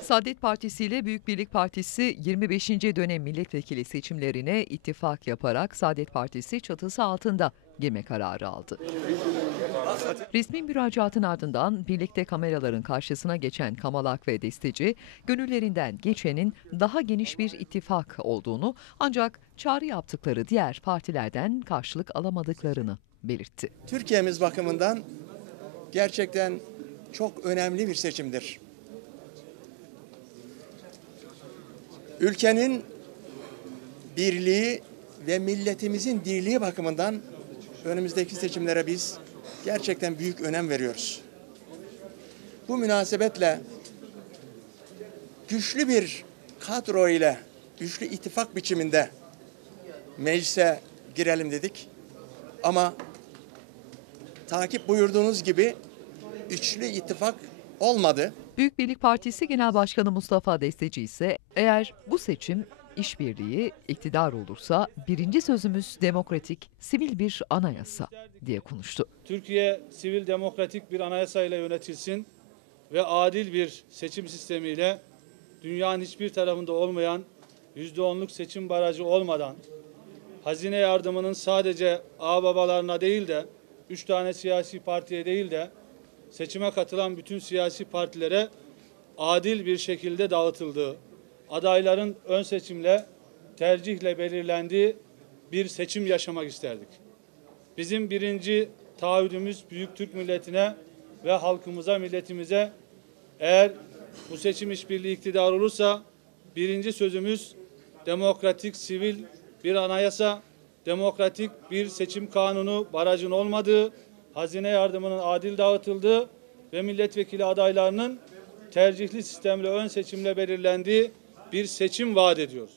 Saadet Partisi ile Büyük Birlik Partisi 25. dönem milletvekili seçimlerine ittifak yaparak Saadet Partisi çatısı altında girme kararı aldı. Resmi müracaatın ardından birlikte kameraların karşısına geçen Kamalak ve Destici, gönüllerinden geçenin daha geniş bir ittifak olduğunu ancak çağrı yaptıkları diğer partilerden karşılık alamadıklarını belirtti. Türkiye'miz bakımından gerçekten çok önemli bir seçimdir. Ülkenin birliği ve milletimizin dirliği bakımından önümüzdeki seçimlere biz gerçekten büyük önem veriyoruz. Bu münasebetle güçlü bir kadro ile güçlü ittifak biçiminde meclise girelim dedik. Ama takip buyurduğunuz gibi üçlü ittifak olmadı. Büyük Birlik Partisi Genel Başkanı Mustafa Desteci ise eğer bu seçim işbirliği iktidar olursa birinci sözümüz demokratik, sivil bir anayasa diye konuştu. Türkiye sivil demokratik bir anayasayla yönetilsin ve adil bir seçim sistemiyle dünyanın hiçbir tarafında olmayan %10'luk seçim barajı olmadan hazine yardımının sadece ağababalarına değil de üç tane siyasi partiye değil de seçime katılan bütün siyasi partilere adil bir şekilde dağıtıldığı, adayların ön seçimle tercihle belirlendiği bir seçim yaşamak isterdik. Bizim birinci taahhüdümüz Büyük Türk milletine ve halkımıza, milletimize eğer bu seçim işbirliği iktidar olursa birinci sözümüz demokratik, sivil bir anayasa, demokratik bir seçim kanunu, barajın olmadığı, hazine yardımının adil dağıtıldığı ve milletvekili adaylarının tercihli sistemle ön seçimle belirlendiği bir seçim vaat ediyoruz.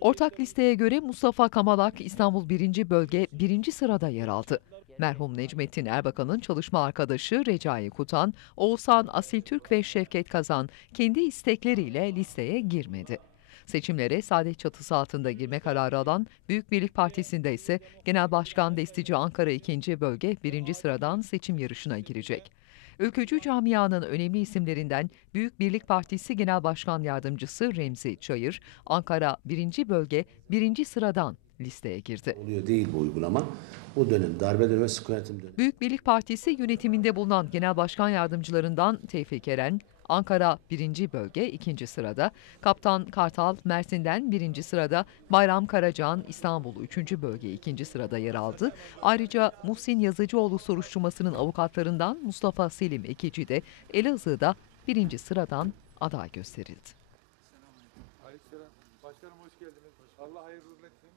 Ortak listeye göre Mustafa Kamalak İstanbul 1. Bölge 1. sırada yer aldı. Merhum Necmettin Erbakan'ın çalışma arkadaşı Recai Kutan, Oğuzhan Asiltürk ve Şevket Kazan kendi istekleriyle listeye girmedi. Seçimlere saadet çatısı altında girme kararı alan Büyük Birlik Partisi'nde ise Genel Başkan Destici Ankara 2. Bölge 1. sıradan seçim yarışına girecek. Ülkücü camianın önemli isimlerinden Büyük Birlik Partisi Genel Başkan Yardımcısı Remzi Çayır, Ankara 1. Bölge 1. sıradan listeye girdi. oluyor değil bu uygulama. Bu dönem darbe dönemi sıkı yönetim dönemi. Büyük Birlik Partisi yönetiminde bulunan Genel Başkan Yardımcılarından Tevfik Eren, Ankara 1. Bölge 2. sırada, Kaptan Kartal Mersin'den 1. sırada, Bayram Karacan İstanbul 3. Bölge 2. sırada yer aldı. Ayrıca Muhsin Yazıcıoğlu soruşturmasının avukatlarından Mustafa Selim Ekici de Elazığ'da 1. sıradan aday gösterildi. Başkanım hoş geldiniz. Allah hayırlı etsin.